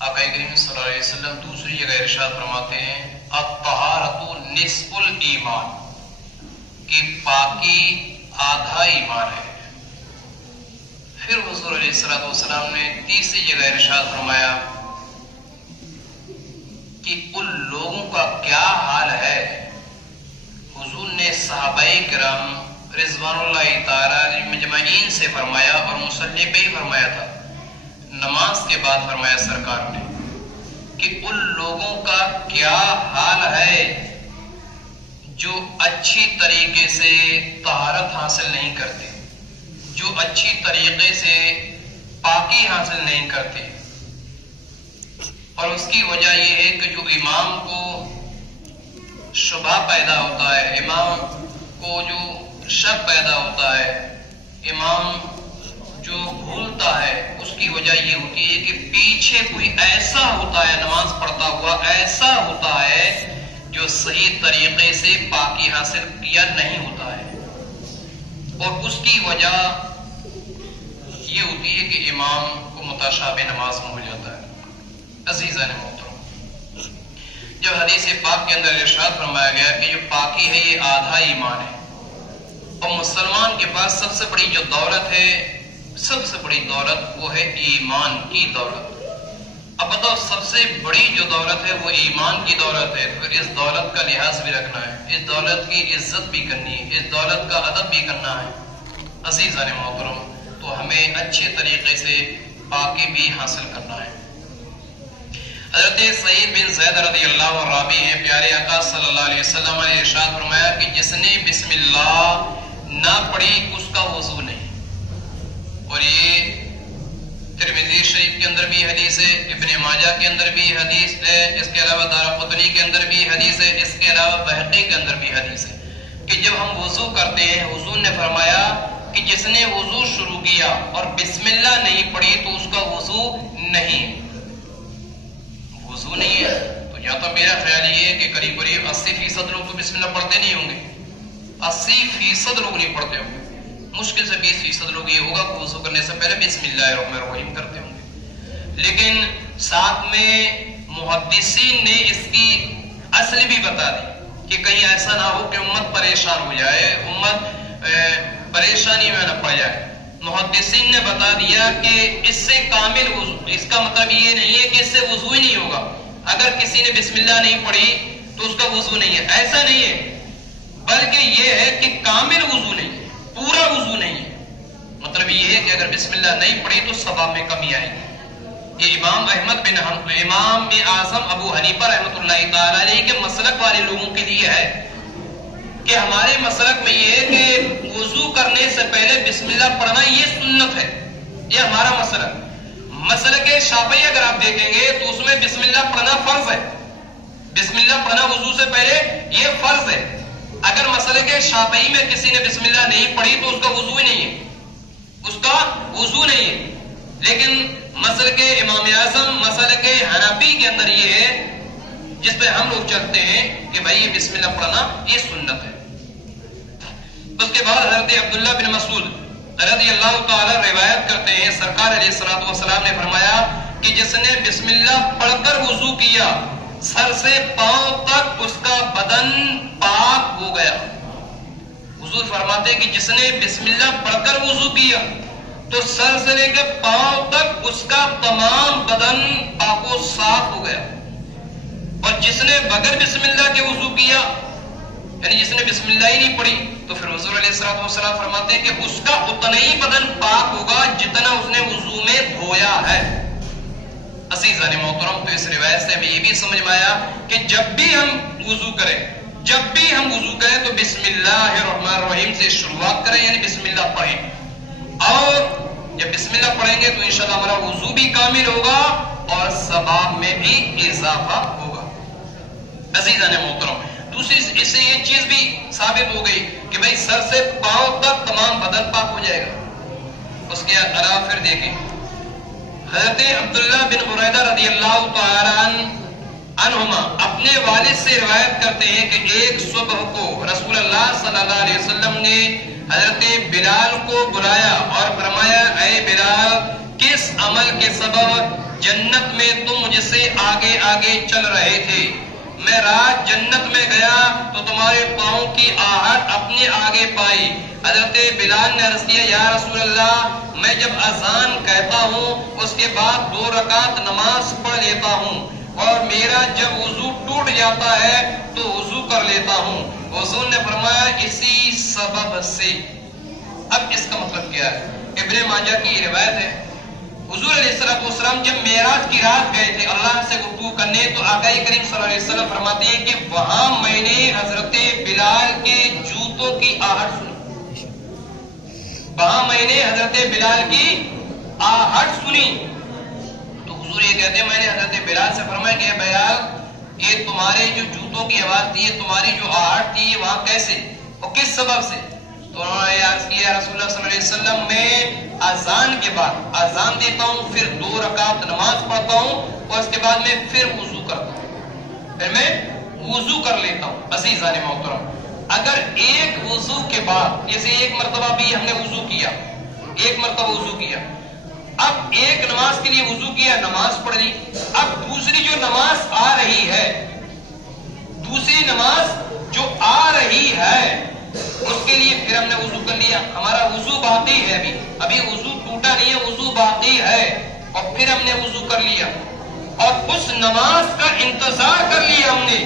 آقا کریم صلی اللہ علیہ وسلم دوسری جگہ ارشاد فرماتے ہیں الطہارۃ نصف الایمان، کہ پاکی آدھا ایمان ہے۔ پھر حضور علیہ الصلوۃ والسلام نے تیسری جگہ ارشاد فرمایا کہ ان لوگوں کا کیا حال ہے۔ حضور نے صحابہ کرام رضوان اللہ تعالی مجمعین سے فرمایا اور مصلی پہ ہی فرمایا تھا، نماز کے بعد فرمایا سرکار نے کہ ان لوگوں کا کیا حال ہے جو اچھی طریقے سے طہارت حاصل نہیں کرتے، جو اچھی طریقے سے پاکی حاصل نہیں کرتے۔ اور اس کی وجہ یہ ہے کہ جو امام کو شبہ پیدا ہوتا ہے، امام کو جو شک پیدا ہوتا ہے، امام جو بھولتا ہے، اس کی وجہ یہ ہوتی ہے کہ پیچھے کوئی ایسا ہوتا ہے نماز پڑھتا ہوا، ایسا ہوتا ہے جو صحیح طریقے سے پاکی حاصل کیا نہیں ہوتا ہے، اور اس کی وجہ یہ ہوتی ہے کہ امام کو متشابہ نماز میں ہو جاتا ہے۔ عزیزان محترم، جو حدیث پاک کے اندر ارشاد فرمایا گیا کہ جو پاکی ہے یہ آدھا ایمان ہے، اور مسلمان کے پاس سب سے بڑی جو دولت ہے، سب سے بڑی دولت وہ ہے ایمان کی دولت۔ اب بتاؤ، سب سے بڑی جو دولت ہے وہ ایمان کی دولت ہے، تو پھر اس دولت کا لحاظ بھی رکھنا ہے، اس دولت کی عزت بھی کرنی ہے، اس دولت کا ادب بھی کرنا ہے۔ عزیزان محترم، تو ہمیں اچھے طریقے سے پاکی بھی حاصل کرنا ہے۔ حضرت سعید بن زید رضی اللہ عنہ راوی ہیں، پیارے آقا صلی اللہ علیہ وسلم نے ارشاد فرمایا کہ جس نے بسم اللہ نہ پڑھی اس کا وضو نہیں۔ اور یہ ترمذی شریف کے اندر بھی حدیث ہے، ابن ماجہ کے اندر بھی حدیث ہے، اس کے علاوہ دارقطنی کے اندر بھی حدیث ہے، اس کے علاوہ بہقی کے اندر بھی حدیث ہے کہ جب ہم وضو کرتے ہیں، حضور نے فرمایا کہ جس نے وضو شروع کیا اور بسم اللہ نہیں پڑھی تو اس کا وضو نہیں، وضو نہیں ہے۔ تو یا تو میرا خیال یہ ہے کہ قریب قریب 80% لوگ تو بسم اللہ پڑھتے نہیں ہوں گے، 80% لوگ نہیں پڑھتے ہوں گے، مشکل سے 20% لوگ یہ ہوگا کہ وضو کرنے سے پہلے بسم اللہ الرحمن الرحیم کرتے ہوں گے۔ لیکن ساتھ میں محدثین نے اس کی اصل بھی بتا دی کہ کہیں ایسا نہ ہو کہ امت پریشان ہو جائے، امت پریشانی میں نہ پڑ جائے۔ محدثین نے بتا دیا کہ اس سے کامل وضو، اس کا مطلب یہ نہیں ہے کہ اس سے وضو ہی نہیں ہوگا، اگر کسی نے بسم اللہ نہیں پڑھی تو اس کا وضو نہیں ہے، ایسا نہیں ہے، بلکہ یہ ہے کہ کامل وضو نہیں ہے، پورا وضو نہیں ہے۔ مطلب یہ ہے کہ اگر بسم اللہ نہیں پڑھی تو ثواب میں کمی آئے گی۔ یہ امام احمد بن امام اعظم ابو حنیفہ رحمۃ اللہ تعالی علیہ کے مسلک والے لوگوں کے لیے ہے کہ ہمارے مسلک میں یہ ہے کہ وضو کرنے سے پہلے بسم اللہ پڑھنا یہ سنت ہے، یہ ہمارا مسلک شافعی اگر آپ دیکھیں گے تو اس میں بسم اللہ پڑھنا فرض ہے، بسم اللہ پڑھنا وضو سے پہلے یہ فرض ہے۔ اگر مسلک شافعی میں کسی نے بسم اللہ نہیں پڑھی تو اس کا وضو ہی نہیں ہے، اس کا وضو نہیں ہے۔ لیکن مسلک امام اعظم، مسلک حنفی کے اندر یہ ہے جس پہ ہم لوگ چلتے ہیں کہ بھائی یہ بسم اللہ پڑھنا یہ سنت ہے۔ اس کے بعد حضرت عبداللہ بن مسعود رضی اللہ تعالی روایت کرتے ہیں، سرکار علیہ الصلوۃ والسلام نے فرمایا کہ جس نے بسم اللہ پڑھ کر وضو کیا سر سے پاؤں تک اس کا بدن پاک ہو گیا۔ حضور فرماتے کہ جس نے بسم اللہ پڑھ کر وضو کیا تو سر سے لے کے پاؤں تک اس کا تمام بدن پاک و صاف ہو گیا، اور جس نے بغیر بسم اللہ کے وضو کیا، یعنی جس نے بسم اللہ ہی نہیں پڑھی، تو پھر حضور علیہ الصلوۃ والسلام فرماتے ہیں کہ اس کا اتنا ہی بدن پاک ہوگا جتنا اس نے وضو میں دھویا ہے۔ عزیزان محترم، تو اس روایت سے ہمیں یہ بھی سمجھ میں آیا کہ جب بھی ہم وضو کریں تو بسم اللہ الرحمن الرحیم سے شروعات کریں، یعنی بسم اللہ پڑھیں، اور جب بسم اللہ پڑھیں گے تو انشاءاللہ ہمارا وضو بھی کامل ہوگا اور ثواب میں بھی اضافہ ہوگا۔ عزیزان محترم، دوسری اس سے یہ چیز بھی ثابت ہو گئی کہ بھائی سر سے پاؤں تک تمام بدن پاک ہو جائے گا۔ اس کے علاوہ پھر دیکھیں، حضرت عبداللہ بن بریدہ رضی اللہ تعالی عنہما اپنے والد سے روایت کرتے ہیں کہ ایک صبح کو رسول اللہ صلی اللہ علیہ وسلم نے حضرت بلال کو بلایا اور فرمایا، اے بلال، کس عمل کے سبب جنت میں تم مجھ سے آگے آگے چل رہے تھے؟ میں رات جنت میں گیا تو تمہارے پاؤں کی آہٹ اپنے آگے پائی۔ حضرت بلال نے عرض کیا یا رسول اللہ میں جب اذان کہتا ہوں اس کے بعد 2 رکعت نماز پڑھ لیتا ہوں اور میرا جب وضو ٹوٹ جاتا ہے تو وضو کر لیتا ہوں۔ حضور نے فرمایا اسی سبب سے۔ اب اس کا مطلب کیا ہے؟ ابن ماجہ کی یہ روایت ہے، حضور علیہ السلام جب معراج کی رات گئے تھے اللہ سے گفتگو کرنے تو آقا کریم صلی اللہ علیہ وسلم فرماتے ہیں کہ وہاں میں نے حضرت بلال کے جوتوں کی آہٹ سنی، وہاں میں نے حضرت بلال کی آہٹ سنی۔ تو حضور یہ کہتے ہیں میں نے حضرت بلال سے فرمایا کہ بلال یہ تمہارے جو جوتوں کی آواز تھی، تمہاری جو آہٹ تھی وہاں کیسے اور کس سبب سے؟ تو انہوں نے عرض کیا رسول اللہ صلی اللہ علیہ وسلم میں اذان کے بعد اذان دیتا ہوں، پھر 2 رکعت نماز پڑھتا ہوں اور اس کے بعد میں پھر وضو کرتا ہوں، پھر میں وضو کر لیتا ہوں۔ عزیزان محترم اگر ایک وضو کے بعد جیسے ایک مرتبہ بھی ہم نے وضو کیا، ایک مرتبہ وضو کیا، اب ایک نماز کے لیے وضو کیا، نماز پڑھ لی، اب دوسری جو نماز آ رہی ہے، دوسری نماز جو آ رہی ہے اس کے لیے پھر ہم نے وضو کر لیا، ہمارا وضو باقی ہے، ابھی وضو ٹوٹا نہیں ہے، وضو باقی ہے اور پھر ہم نے وضو کر لیا اور اس نماز کا انتظار کر لیا ہم نے۔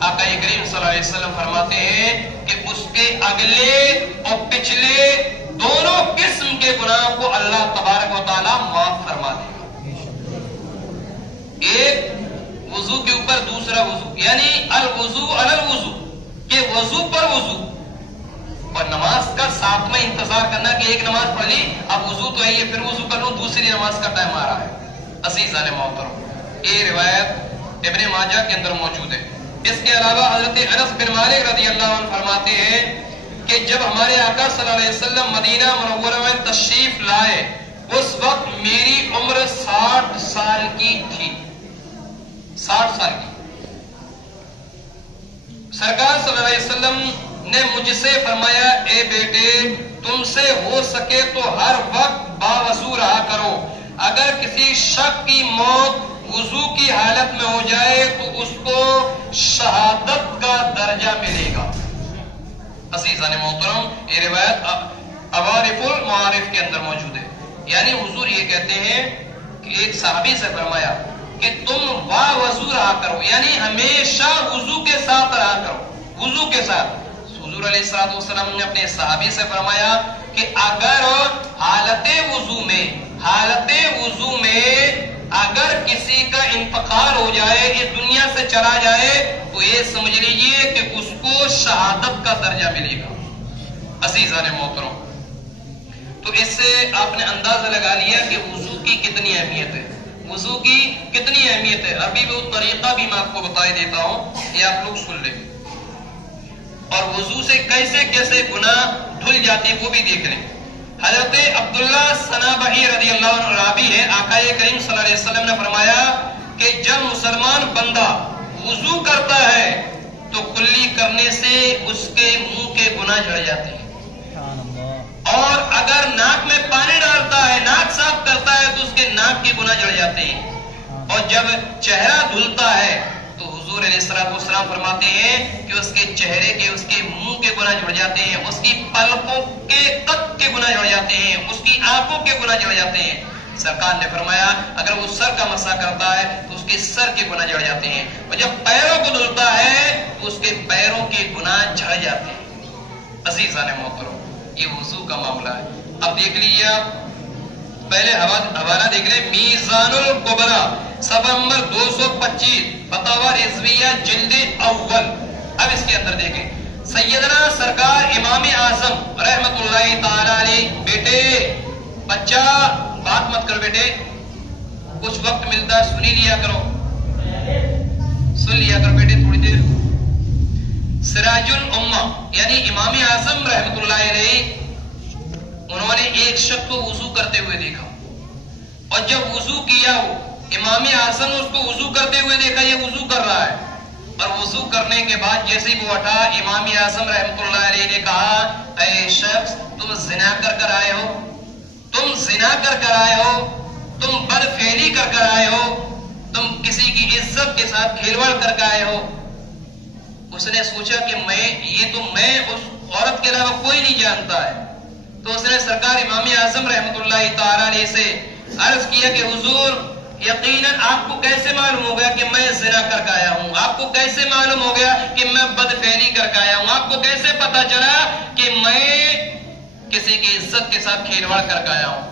آقا کریم صلی اللہ علیہ وسلم فرماتے ہیں کہ اس کے اگلے اور پچھلے دونوں قسم کے گناہوں کو اللہ تبارک و تعالی معاف فرما دے گا۔ ایک وضو کے اوپر دوسرا وضو، یعنی الوضو علی الوضو، کہ وضو پر وضو، اور نماز کا ساتھ میں انتظار کرنا کہ ایک نماز پڑھ لی اب وضو تو ہے یہ پھر وضو کر لوں، دوسری نماز کا ٹائم آ رہا ہے۔ عزیزان محترم یہ روایت ابن ماجہ کے اندر موجود ہے۔ اس کے علاوہ حضرت انس بن مالک رضی اللہ عنہ فرماتے ہیں کہ جب ہمارے آقا صلی اللہ علیہ وسلم مدینہ منورہ میں تشریف لائے اس وقت میری عمر 60 سال کی تھی، 60 سال کی۔ سرکار صلی اللہ علیہ وسلم نے مجھ سے فرمایا اے بیٹے تم سے ہو سکے تو ہر وقت باوضو رہا کرو، اگر کسی شخص کی موت وضو کی حالت میں ہو جائے تو اس کو شہادت کا درجہ ملے گا۔ عزیزان محترم یہ روایت عوارف المعارف کے اندر موجود ہے، یعنی حضور یہ کہتے ہیں کہ ایک صحابی سے فرمایا کہ تم باوضو رہا کرو، یعنی ہمیشہ وضو کے ساتھ رہا کرو، وضو کے ساتھ۔ حضور علیہ السلام نے اپنے صحابی سے فرمایا کہ اگر حالت وضو میں اگر کسی کا انتقال ہو جائے، اس دنیا سے چلا جائے تو یہ سمجھ لیجئے کہ اس کو شہادت کا درجہ ملے گا۔ عزیزان محترم تو اس سے آپ نے اندازہ لگا لیا کہ وضو کی کتنی اہمیت ہے، وضو کی کتنی اہمیت ہے۔ ابھی وہ طریقہ بھی میں آپ کو بتا دیتا ہوں، یہ آپ لوگ سن لیں، اور وضو سے کیسے کیسے گناہ دھل جاتے وہ بھی دیکھ لیں۔ حضرت عبداللہ سنابحی رضی اللہ عنہ راوی ہے، آقا کریم صلی اللہ علیہ وسلم نے فرمایا کہ جب مسلمان بندہ وضو کرتا ہے تو کلی کرنے سے اس کے منہ کے گناہ جھڑ جاتے ہیں، اور اگر ناک میں پانی ڈالتا ہے، ناک صاف کرتا ہے تو اس کے ناک کے گناہ جھڑ جاتے ہیں، اور جب چہرہ دھلتا ہے تو حضور علیہ السلام فرماتے ہیں کہ اس کے چہرے کے، اس کے منہ کے گناہ جڑ جاتے ہیں، اس کی پلکوں کے قد کے گناہ جڑ جاتے ہیں، اس کی آنکھوں کے گناہ جڑ جاتے ہیں۔ سرکار نے فرمایا اگر وہ سر کا مسح کرتا ہے تو اس کے سر کے گناہ جڑ جاتے ہیں، اور جب پیروں کو دھلتا ہے تو اس کے پیروں کے گناہ جھڑ جاتے ہیں۔ عزیزان محترم یہ وضو کا معاملہ ہے۔ اب دیکھ لیجیے آپ پہلے حوالہ دیکھ لیں، میزان الکبریٰ صفحہ نمبر 225 فتاوی رضویہ جلد اول۔ اب اس کے اندر دیکھیں سیدنا سرکار امام اعظم رحمت اللہ تعالی علیہ، بیٹے بچہ بات مت کرو بیٹے، کچھ وقت ملتا ہے سن ہی لیا کرو، سن لیا کرو بیٹے تھوڑی دیر۔ سراج الامہ یعنی امام اعظم رحمت اللہ علیہ انہوں نے ایک شخص کو وضو کرتے ہوئے دیکھا، اور جب وضو کیا وہ امام اعظم اس کو وضو کرتے ہوئے دیکھا، یہ وضو کر رہا ہے، اور وضو کرنے کے بعد جیسے ہی وہ اٹھا امام اعظم رحمت اللہ علیہ نے کہا اے شخص تم زنا کر آئے ہو، تم زنا کر آئے ہو، تم بدفعلی کر آئے ہو، تم کسی کی عزت کے ساتھ کھلواڑ کر آئے ہو. اس نے سوچا کہ میں اس عورت کے علاوہ کوئی نہیں جانتا ہے. تو اس نے سرکار امام اعظم رحمۃ اللہ تعالی علیہ سے عرض کیا کہ حضور یقیناً آپ کو کیسے معلوم ہو گیا کہ میں زنا کر کے آیا ہوں؟ آپ کو کیسے معلوم ہو گیا کہ میں بدفعلی کر کے آیا ہوں؟ آپ کو کیسے پتا چلا کہ میں کسی کی عزت کے ساتھ کھلواڑ کر کے آیا ہوں؟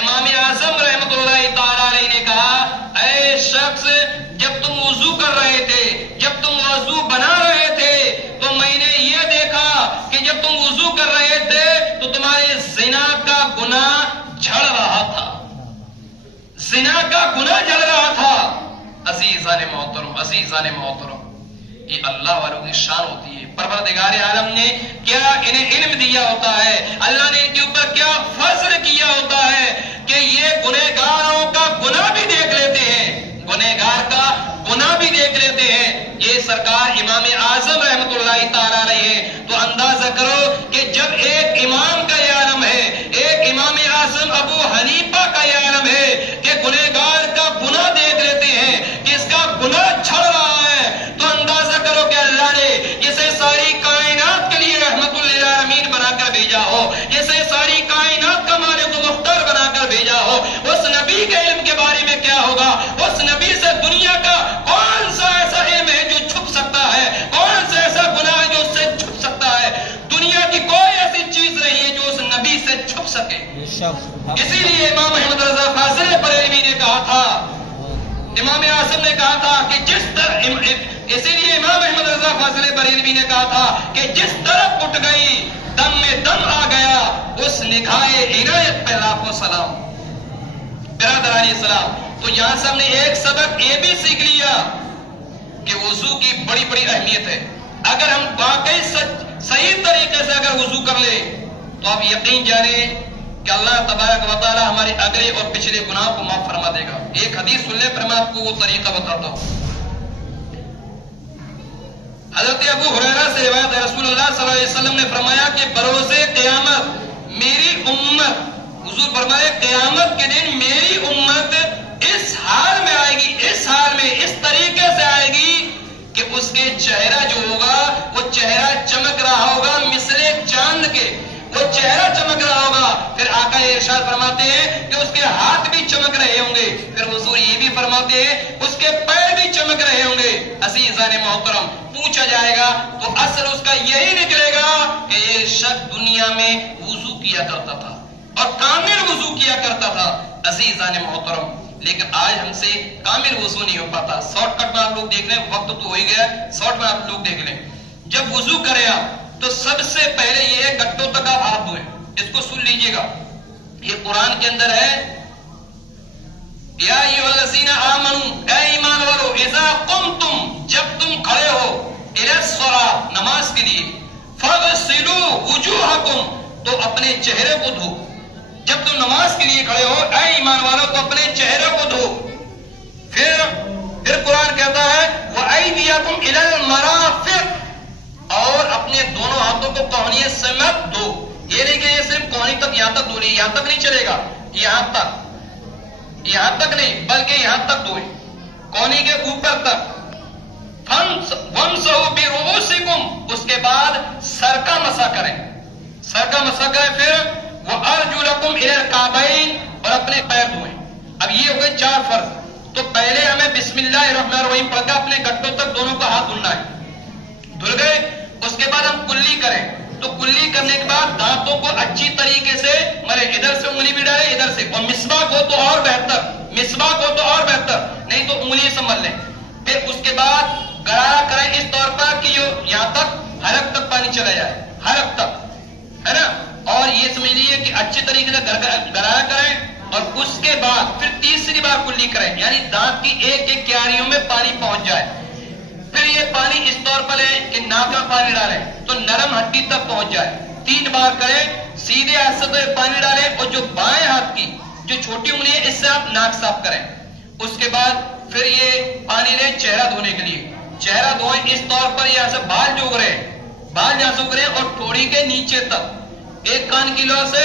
امام اعظم رحمۃ اللہ تعالی علیہ نے کہا اے شخص، جب تم وضو کر رہے تھے، جب تم وضو بنا رہے تھے تو میں نے یہ دیکھا کہ جب تم وضو کر رہے تھے تو تمہارے زنا کا گناہ جھڑ رہا تھا، زنا کا گناہ جل رہا تھا. عزیزان محترم، یہ اللہ والوں کی شان ہوتی ہے. پروردگار عالم نے کیا انہیں علم دیا ہوتا ہے، اللہ نے ان کے اوپر کیا فضل کیا ہوتا ہے کہ یہ گنہگاروں کا گناہ بھی دیکھ لیتے ہیں، گنہگار کا گناہ بھی دیکھ لیتے ہیں. یہ سرکار امام اعظم رحمۃ اللہ تعالی علیہ ہے. تو اندازہ کرو کہ جب ایک امام کا یہ عالم ہے، ایک امام اعظم ابو حنیفہ کا یہ عالم ہے کہ گنہگار کا گناہ دیکھ لیتے ہیں کہ اس کا گناہ جھڑ رہا ہے، تو اندازہ کرو کہ اللہ نے اسے ساری کائنات کے لیے رحمت للعالمین بنا کر بھیجا ہو، اسے ساری کائنات کا مالک و مختار بنا کر بھیجا ہو. اس نبی کے علم کے بارے میں کیا ہوگا؟ اس نبی سے دنیا کا کون سا ایسا علم ہے جو چھپ سکتا ہے؟ کون سا ایسا گناہ ہے جو اس سے چھپ سکتا ہے؟ دنیا کی کوئی ایسی چیز نہیں ہے جو اس نبی سے چھپ سکے. اسی لیے امام محمد رضا فاضل بریلوی نے کہا تھا، امام اعظم نے کہا تھا کہ اسی لیے امام احمد رضا فاضل بریلوی نے کہا تھا کہ جس طرف اٹھ گئی دم میں دم آ گیا، اس نگاہ عنایت پہ لاکھوں سلام. برادران اسلام، تو یہاں سے ہم نے ایک سبق یہ بھی سیکھ لیا کہ وضو کی بڑی بڑی اہمیت ہے. اگر ہم واقعی صحیح طریقے سے اگر وضو کر لیں تو آپ یقین جانیں کہ اللہ تبارک و تعالی ہمارے اگلے اور پچھلے گناہ کو معاف فرما دے گا. ایک حدیث سن لیں، پھر میں آپ کو وہ طریقہ بتاتا ہوں. حضرت ابو ہریرہ سے روایت ہے، رسول اللہ صلی اللہ علیہ وسلم نے فرمایا کہ بروز قیامت میری امت، حضور فرمائے قیامت کے دن میری امت اس حال میں آئے گی، اس حال میں اس طریقے سے آئے گی کہ اس کے چہرہ جو ہوگا وہ چہرہ چمک رہا ہوگا مثل چاند کے، وہ چہرہ چمک رہا ہوگا. پھر آقا ارشاد فرماتے ہیں کہ اس کے ہاتھ بھی چمک رہے ہوں گے. پھر حضور یہ بھی فرماتے ہیں اس کے پیر بھی چمک رہے ہوں گے. عزیزان محترم، پوچھا جائے گا تو اصل اس کا یہی نکلے گا کہ یہ شخص دنیا میں وضو کیا کرتا تھا اور کامل وضو کیا کرتا تھا. عزیزان محترم، لیکن آج ہم سے کامل وضو نہیں ہو پاتا. شارٹ کٹ میں آپ لوگ دیکھ لیں، وقت تو ہو ہی گیا، شارٹ میں آپ لوگ دیکھ لیں. جب وضو کریں آپ تو سب سے پہلے یہ گٹوں تک آپ ہاتھ دھوئیں. اس کو سن لیجئے گا، یہ قرآن کے اندر ہے، یا ایھا الذین آمنوا، اے ایمان والو، اذا قمتم، جب تم کھڑے ہو، الی الصلاۃ، نماز کے لیے، فاغسلوا وجوہکم، تو اپنے چہرے کو دھو. جب تم نماز کے لیے کھڑے ہو اے ایمان والو تو اپنے چہرے کو دھو. پھر قرآن کہتا ہے وَأَيْدِيَكُمْ إِلَى الْمَرَافِقِ، اور اپنے دونوں ہاتھوں کو کوہنی سے مت دھو. یہ نہیں کہ یہ صرف کوہنی تک یہاں تک دھو رہی، یہاں تک نہیں چلے گا، یہاں تک نہیں بلکہ یہاں تک دھوئیں، کوہنی کے اوپر تک. وَامْسَحُوا بِرُؤُوسِكُمْ، اس کے بعد سر کا مسح کریں، سر کا مسح کریں. پھر وَأَرْجُلَكُمْ إِلَى الْكَعْبَيْنِ، اور اپنے پیر دھوئیں. اب یہ ہو گئے 4 فرض. تو پہلے ہمیں بسم اللہ الرحمن الرحیم پڑھ کر اپنے گٹوں تک دونوں کا ہاتھ دھلنا ہے. دھل گئے، اس کے بعد ہم کلی کریں. تو کلی کرنے کے بعد دانتوں کو اچھی طریقے سے مرے، ادھر سے انگلی بھی ڈالیں ادھر سے، اور مسواک ہو تو اور بہتر، مسواک ہو تو اور بہتر، نہیں تو انگلی سے مل لیں. پھر اس کے بعد گرارا کریں اس طور پر کہ یہاں تک حلق تک پانی چلا جائے، حلق تک، ہے نا. اور یہ سمجھ لیجیے کہ اچھے طریقے سے گرارا کریں. اور اس کے بعد پھر تیسری بار کلی کریں، یعنی دانت کی ایک ایک کیاریوں میں پانی پہنچ جائے. پھر یہ پانی اس طور پر ہے کہ ناک میں پانی ڈالیں تو نرم ہڈی تک پہنچ جائے. 3 بار کریں، سیدھے ہاتھ سے تو پانی ڈالیں، اور جو بائیں ہاتھ کی جو چھوٹی انگلی ہے اس سے آپ ناک صاف کریں. اس کے بعد پھر یہ پانی لیں چہرہ دھونے کے لیے، چہرہ دھوئیں اس طور پر یہاں سے بال جو اگ رہے ہیں، بال جہاں سے اگ رہے ہیں، اور ٹھوڑی کے نیچے تک، ایک کان کی لو سے